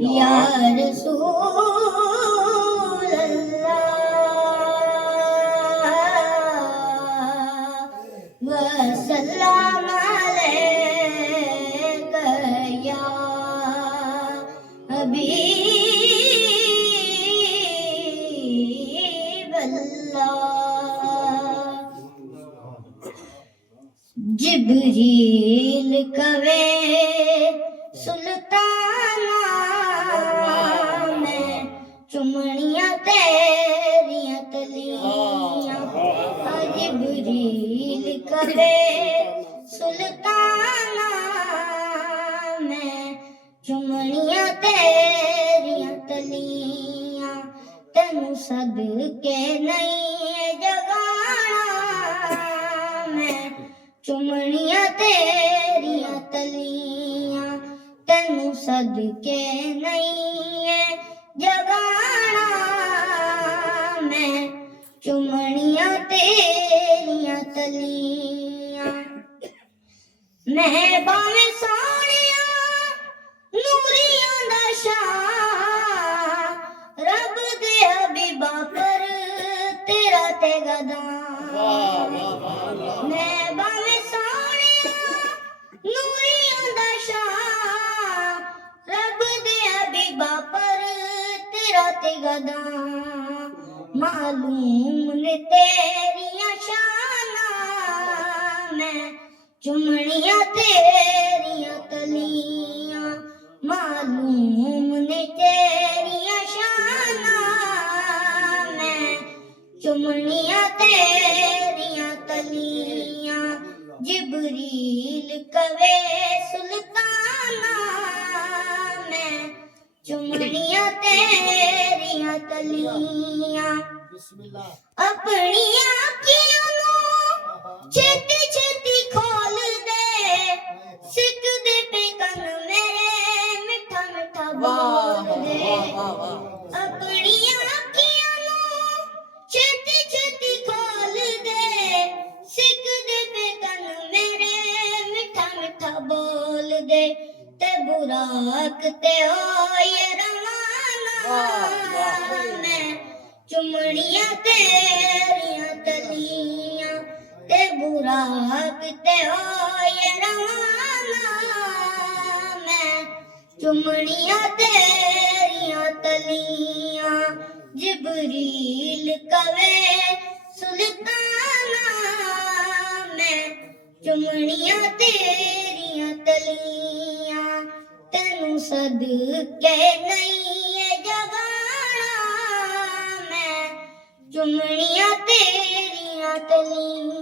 या रसूल अल्लाह वसल्लम अलैका या हबीब अल्लाह। जिब्रील कवे सुल्ताना मैं चुमनियां तेरियां तलियां। जिब्रील कवे सुल्ताना मैं चुमनियां तेरियां तलियां। तेनू सदके नहीं जगाना मैं चुमनियां तेरियां तलियां। तेनू सदके नहीं जगाना मैं चुमनियां तेरियां तलियां। मैं भावें सोहणिया नूरियां दा शाह रब दे हबीबा पर तेरा ते गदा। मैं भावें सोहणिया नूरियां दा शाह रब दे हबीबा पर तेरा ते गदा। मालूम ने तेरियां शाना मैं चुमनियां तेरियां तलियां। मालूम ने तेरियां शाना मैं चुमनियां तेरियां तलियां। जिब्रील कवे सुल्ताना मैं चुमनियां तेरियां तलियां। अपनियां अखियां नू छेती छेती खोल दे सिक दे पे कन मेरे मिठा मिठा बोल दे। अपनियां अखियां नू छेती छेती खोल दे सिक दे पे कन मेरे मिठा मिठा बोल दे। ते बुराक ते होए रवाना मैं चुमनियां तेरियां तलियां। ते बुराक ते होए रवाना मैं चुमनियां तेरियां तलियां। जिब्रील कवे सुल्ताना मैं चुमनियां तेरियां तलियां। तेनू सदके नहीं जगाना मैं चुमनियां तेरियां तलियां।